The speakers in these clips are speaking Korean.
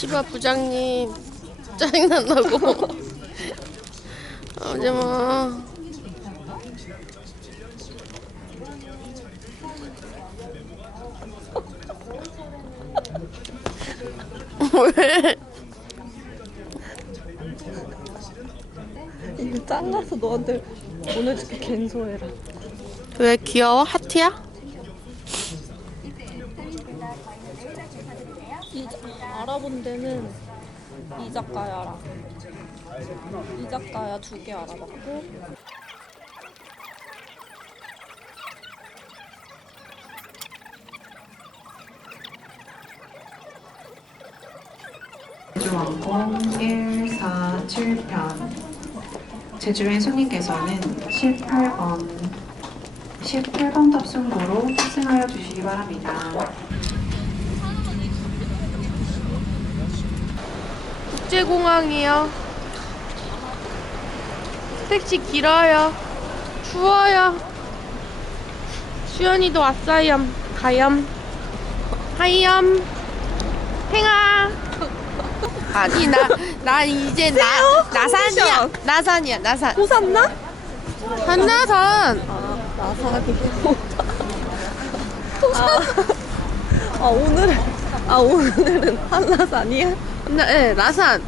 시바 부장님 짜증난다고 하지 마 왜? 이거 잘라서 너한테 보내줄게 갠소해라 왜 귀여워? 하트야? 이 알아본 데는 이 작가야랑 이 작가야 두 개 알아봤고 제주항공 147편 제주행 손님께서는 18번 18번 탑승구로 탑승하여 주시기 바랍니다. 국제공항이요. 택시 길어요. 추워요. 수연이도 왔어요. 가염. 하염. 행아. 아니 나 나 이제 나 나산이야. 나산이야. 나산. 호산나? 한나산. 나사기 아, 아 오늘은 아 오늘은 한라산이야? 나, 네, 나산.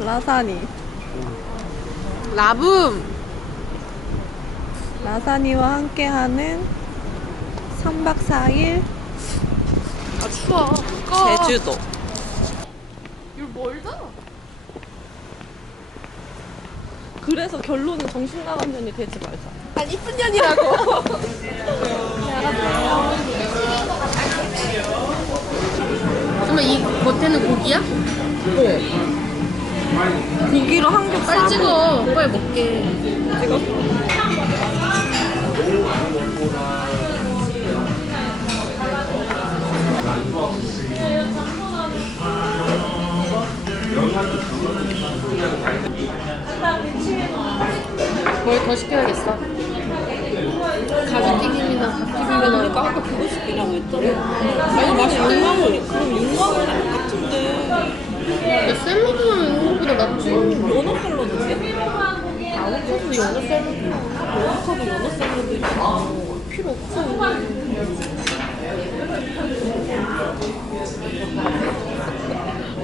라산이 라붐. 라산이와 함께하는 3박 4일 아 추워. 꺼. 제주도 이거 멀다. 그래서 결론은 정신 나간 년이 되지 말자 난 이쁜 년이라고. 정말 이 겉에는 고기야? 고기로 한개 빨리 찍어. 빨리 먹게. 뭘더 시켜야겠어. 가지 튀김이나 닭튀김이나 그러니까 아까 그거 시키라고 했잖아 아니 맛이 6만 원이 그럼 6만 원이 똑같은데 야, 샐러드는 이거보다 낫지. 연어 샐러드인데? 아웃카도 연어 샐러드 아웃카도 연어 샐러드 있잖아 필요 없어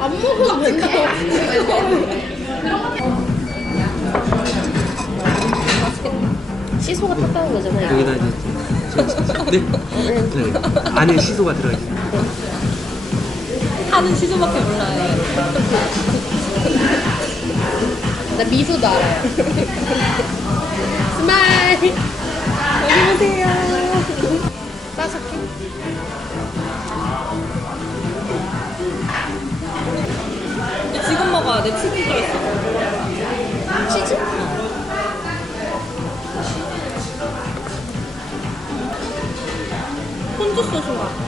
안 먹어도 된다고. 시소가 탔다는 거잖아요. 여기다 이제 저- 네? 네. 안에 시소가 들어있어요. 하는 시소밖에 몰라요 나 미소도 알아요. 스마일. 안녕하세요 따삭해. 지금 먹어야 돼 치즈 들어있어 치즈? 폰즈 소스가 응.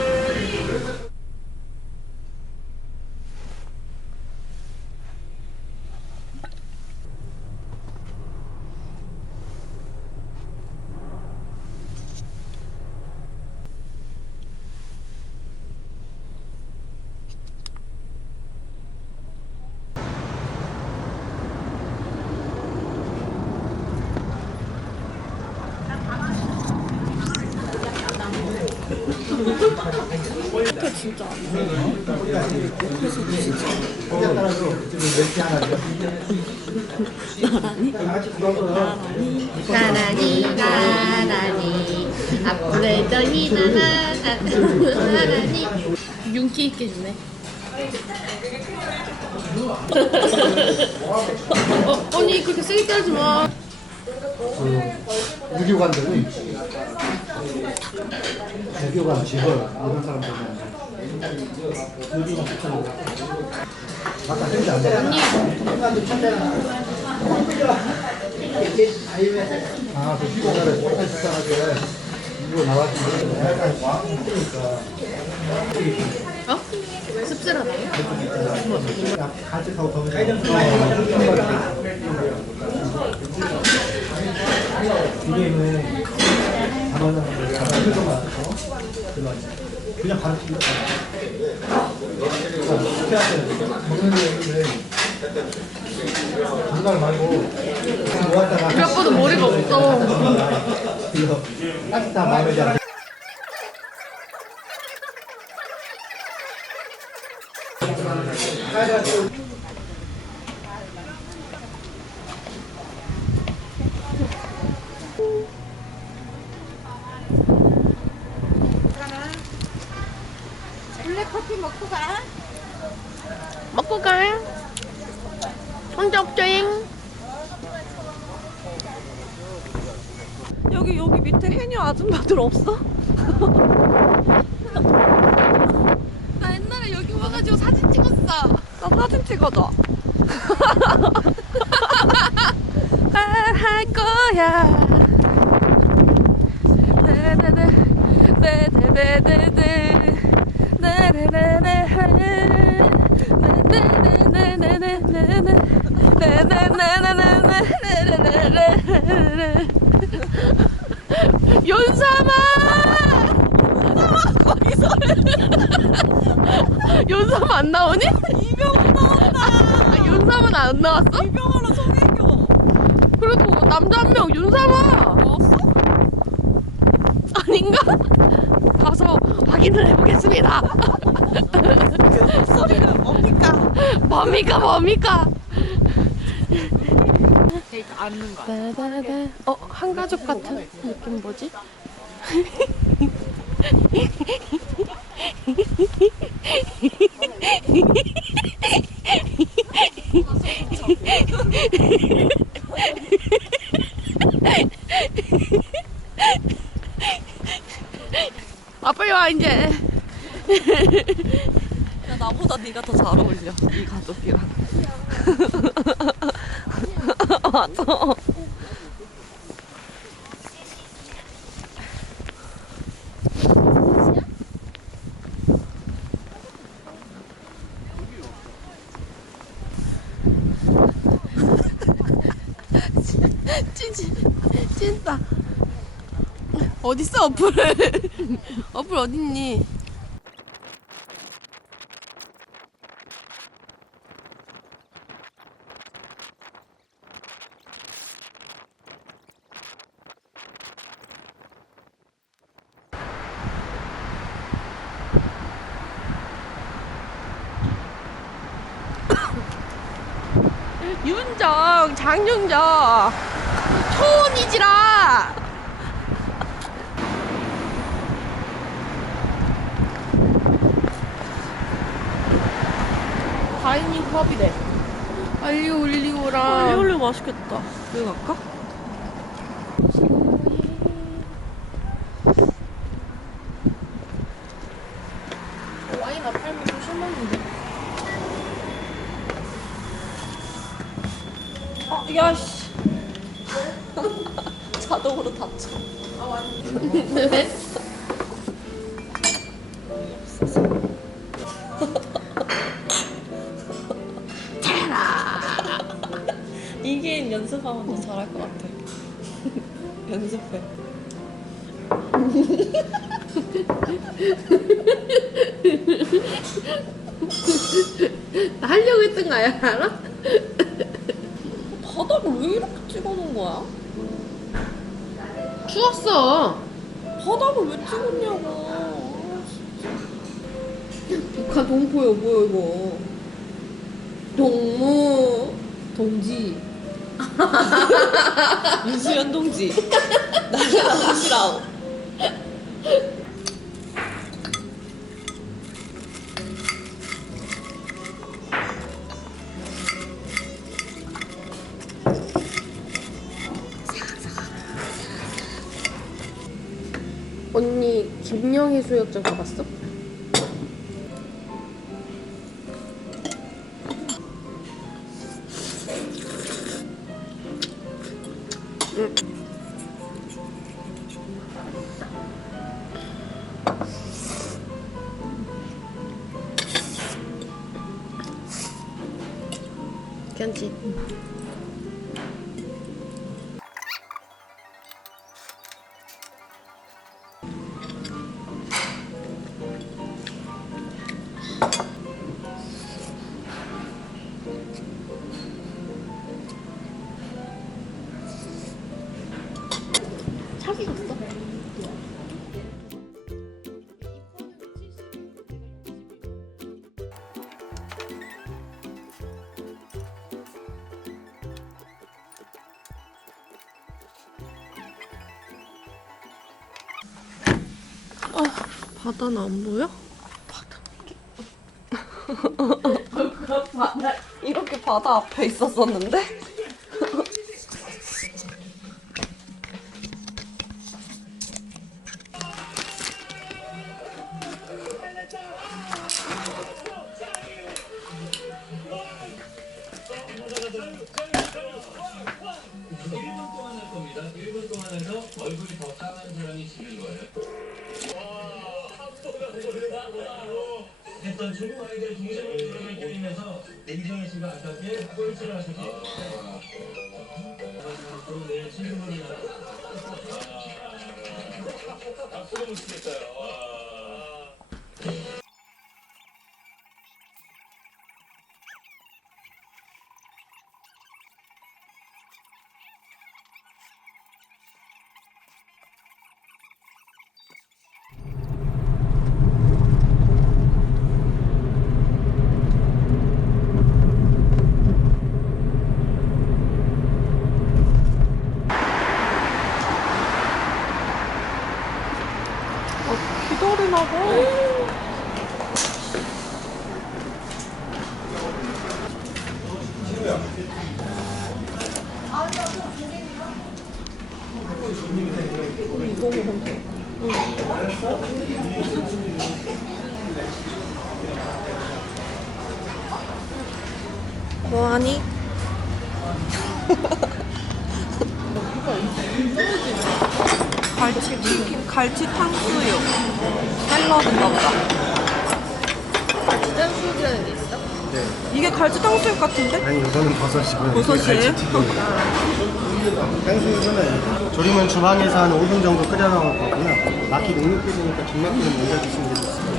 앞으로 더니 나란히 윤기 있게 주네 어, 언니 그렇게 세게 따지 마. 그 유교관들은 유교관 직을 이런 아까 했지 않나? 언니 아그 유교관을 똑같이 비슷하게 이거 나왔지. 약간 왕이니까. 어? 씁쓸하다. 가지고 더 가이드 이게는 담아놓은 그냥 바로 그냥 한달 말고 모았다가 생각보다 머리가 없어. 이거 따뜻한 마음이잖아. 아줌마들 없어? 나 옛날에 여기 와가지고 사진 찍었어. 나 사진 찍어줘. 할 거야. 네네네. 네네네네네. 네네네네. 네네네네네네네. 네네네네네네네네. 윤삼아! 거기서 윤삼아 안 나오니? 이병헌 나왔다. 아, 윤삼은 안 나왔어? 이병헌랑 송혜교 그래도 남자 한 명 윤삼아 나왔어? 아닌가? 가서 확인을 해보겠습니다. 목소리는 뭡니까? 뭡니까 뭡니까? 따다다. 어 한 가족 같은 느낌 뭐지? 아 빨리 와 이제. 야 나보다 네가 더 잘 어울려. 이 가족이랑. 맞아. 찐찐 찐다. 어딨어 어플? 어플 어딨니? 장윤정, 초원이지라. 다이닝 컵이래. 알리오 올리오랑. 알리올리오 맛있겠다. 여기 갈까? 나 하려고 했던 거 알아? 알아? 바닥을 왜 이렇게 찍어놓은 거야? 추웠어. 바닥을 왜 찍었냐고. 아, 진짜. 북한 동포요 뭐야 이거. 동무. 동지. 윤수연 동지. 나를 나오시 언니 김영희 수역장 가봤어? 아, 바다는 안 보여? 바다. 이렇게 바다 앞에 있었었는데? 했던 중국 아이들 동생을 때리면서 냉정해 씨가 아깝게 꼴찌를 하셨죠. 그럼 내일 친구분이나 박수가 못 치겠어요. 기다리라고. 이거 먹으면 돼. 뭐하니? 갈치 갈치 탕수육, 샐러드인가 보다. 지단 수육이라는 게 있어? 이게 갈치 탕수육 같은데? 아니 이거는 버섯이고요. 버섯이에요? 탕수육은 조림은 주방에서 한 5분 정도 끓여 나올 거고요. 막히 눅눅해지니까 중막기는 먼저 드시면 되겠습니다.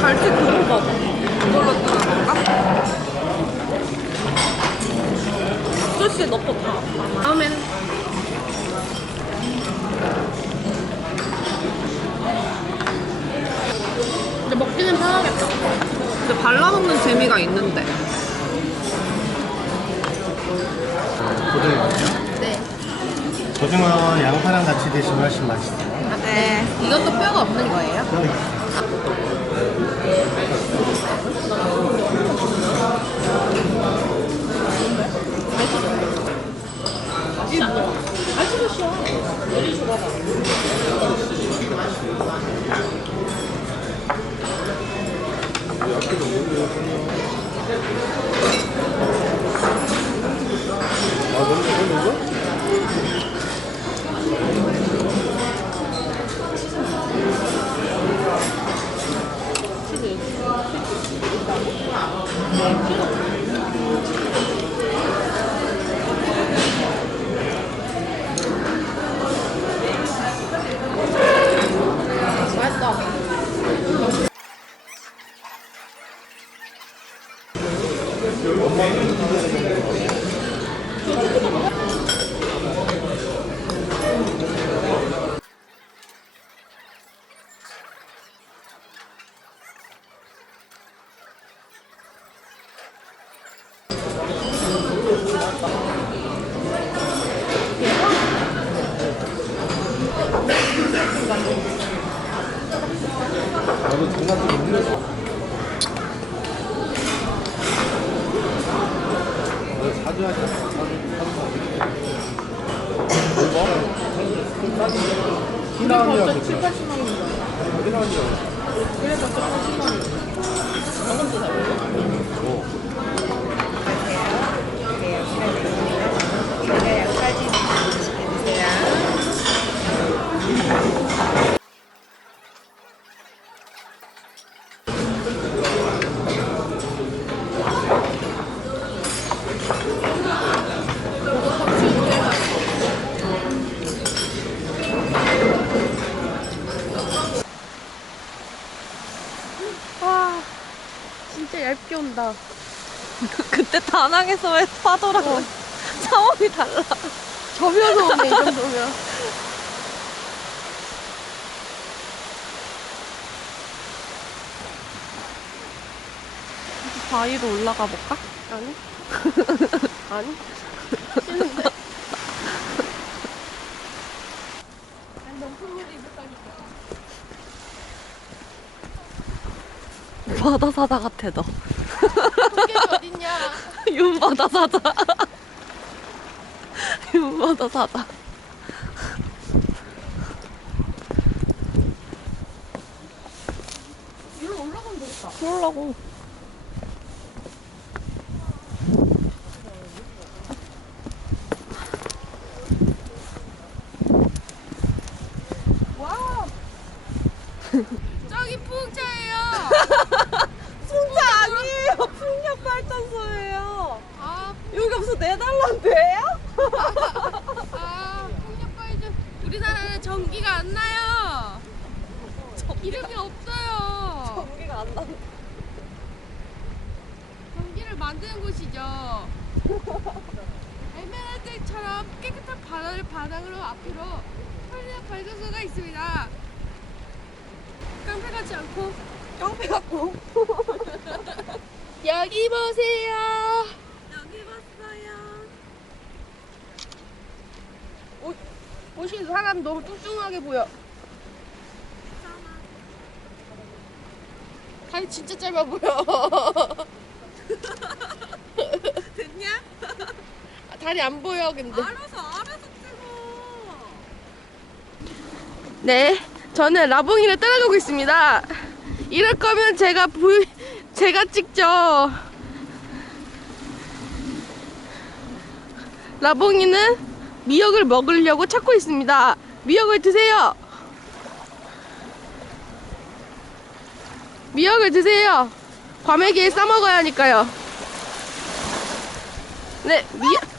갈치 두부밥. 이걸로 소스에 넣고 다. 다음엔 근데 먹기는 편하겠다. 근데 발라먹는 재미가 있는데. 고등어. 네. 고등어 양파랑 같이 드시면 훨씬 맛있어요. 네. 이것도 뼈가 없는 거예요? 벌 이게 뭐야? 안 찍으셔. 내리 줘봐. 다낭에서 왜 파도랑 상황이 달라. 접여서 오네 이 정도면. 바위로 올라가 볼까? 아니? 아니? 싫은데? 바다 사자 같아 너. 윤바다 사자. 윤바다 사자. 위로 올라가면 되겠다. 그러려고. 저기 풍차예요. 풍차 아니에요. 풍력 발전소예요. 아, 여기가 무슨 네덜란드예요? 아, 풍력발전. 우리나라는 전기가 안 나요. 기름이 없어요. 전기가 안 나. 전기를 만드는 곳이죠. 에메랄드처럼 깨끗한 바다를 바닥으로 앞으로 털리는 발전소가 있습니다. 깡패 같지 않고 깡패 같고. 여기 보세요. 여기 봤어요. 보시는 사람 너무 뚱뚱하게 보여. 다리 진짜 짧아 보여. 됐냐? 아, 다리 안 보여 근데. 알아서 알아서 찍어. 네, 저는 라봉이를 따라가고 있습니다. 이럴 거면 제가 부, 제가 찍죠. 라봉이는 미역을 먹으려고 찾고 있습니다. 미역을 드세요. 미역을 드세요. 과메기에 싸 먹어야 하니까요. 네, 미역.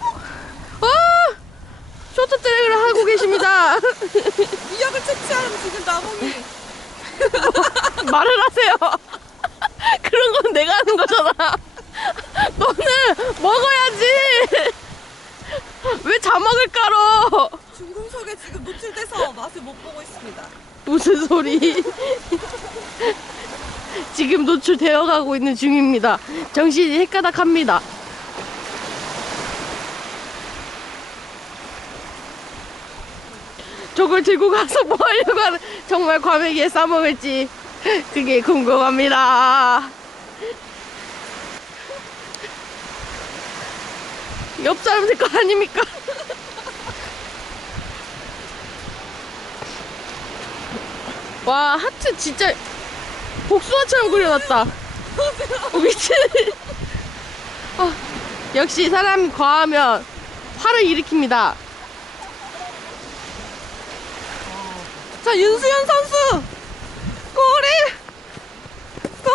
어! 쇼트 트랙을 하고 계십니다. 미역을 채취하는 지금 나봉이. 말을 하세요. 그런 건 내가 하는 거잖아. 너는 먹어야지. 왜 자막을 깔어? 중금속에 지금 노출돼서 맛을 못 보고 있습니다. 무슨 소리? 지금 노출되어 가고 있는 중입니다. 정신이 헷가닥합니다. 저걸 들고 가서 뭐 하려고 하는 정말 과메기에 싸먹을지 그게 궁금합니다. 옆 사람들 거 아닙니까? 와 하트 진짜 복숭아처럼 그려놨다. 어, 미친. 어, 역시 사람이 과하면 화를 일으킵니다. 자 윤수연 선수 골이 골.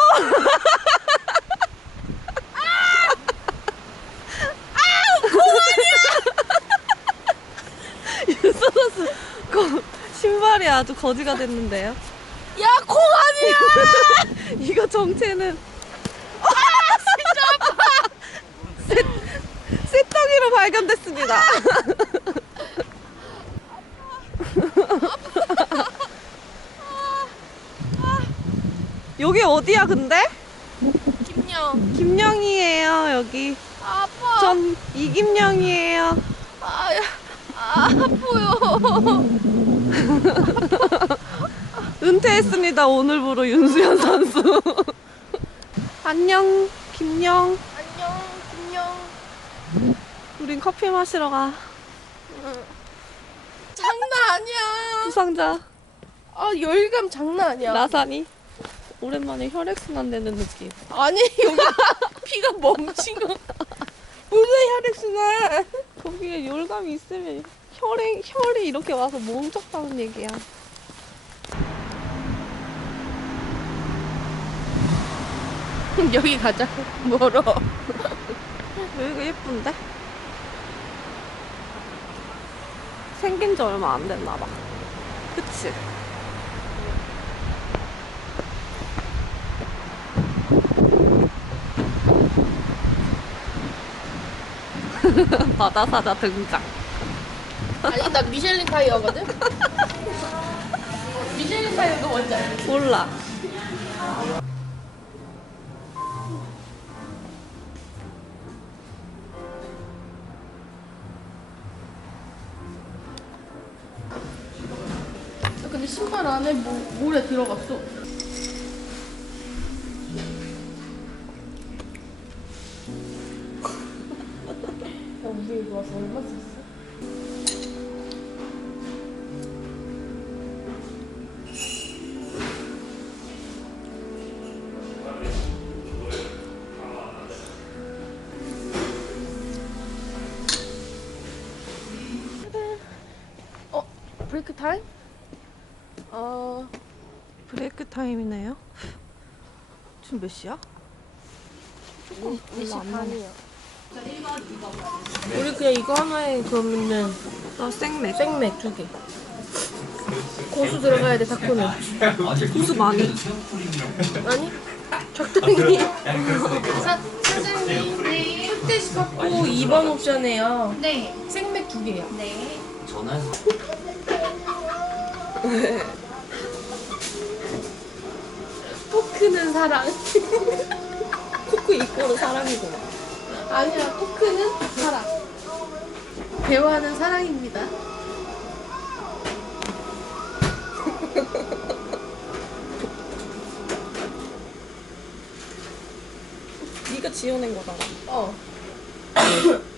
아! 아! 윤수 선수 골. 신발이 아주 거지가 됐는데요. 야, 콩 아니야! 이거 정체는 아 진짜 아파 쇠덩이로 발견됐습니다 여기 어디야 근데? 김영. 김영이에요 여기 아파. 전 이김영이에요 아, 아, 아파요. 은퇴했습니다 오늘부로 윤수연 선수 안녕 김영 안녕, 김영. 우린 커피 마시러 가. 장난 아니야. 부상자 아 열감 장난 아니야. 나산이 오랜만에 혈액순환 되는 느낌. 아니 여기 피가 멈춘 거. 무슨 혈액순환? 거기에 열감이 있으면 혈액 혈이 이렇게 와서 멈췄다는 얘기야. 여기 가자. 멀어. 여기가 예쁜데? 생긴 지 얼마 안 됐나 봐. 그치? 바다사자 등장. 아니 나 미셸린 타이어거든. 미셸린 타이어가 뭔지 알지? 몰라. 근데 신발 안에 뭐 모래 들어갔어. 와서 얼마 썼어? 어 브레이크 타임? 어 브레이크 타임이네요. 지금 몇 시야? 4시 반이요. 우리 그냥 이거 하나에 그러면은 나 생맥. 생맥 두 개. 고수 들어가야 돼 타코는. 고수 많이. 아니 적당히. 사, 사장님 네. 흑돼지 갖고 2번 옵션이에요. 네. 생맥 두 개요. 네. 포크는 사랑. 코크 이꼬르 사람이구나. 아니야 포크는 사랑. 대화는 사랑입니다. 네가 지어낸 거잖아. 어. 어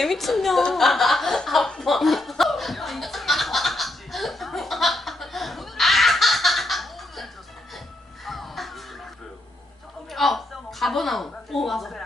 개미친년. 어 가버나움. 어 맞아.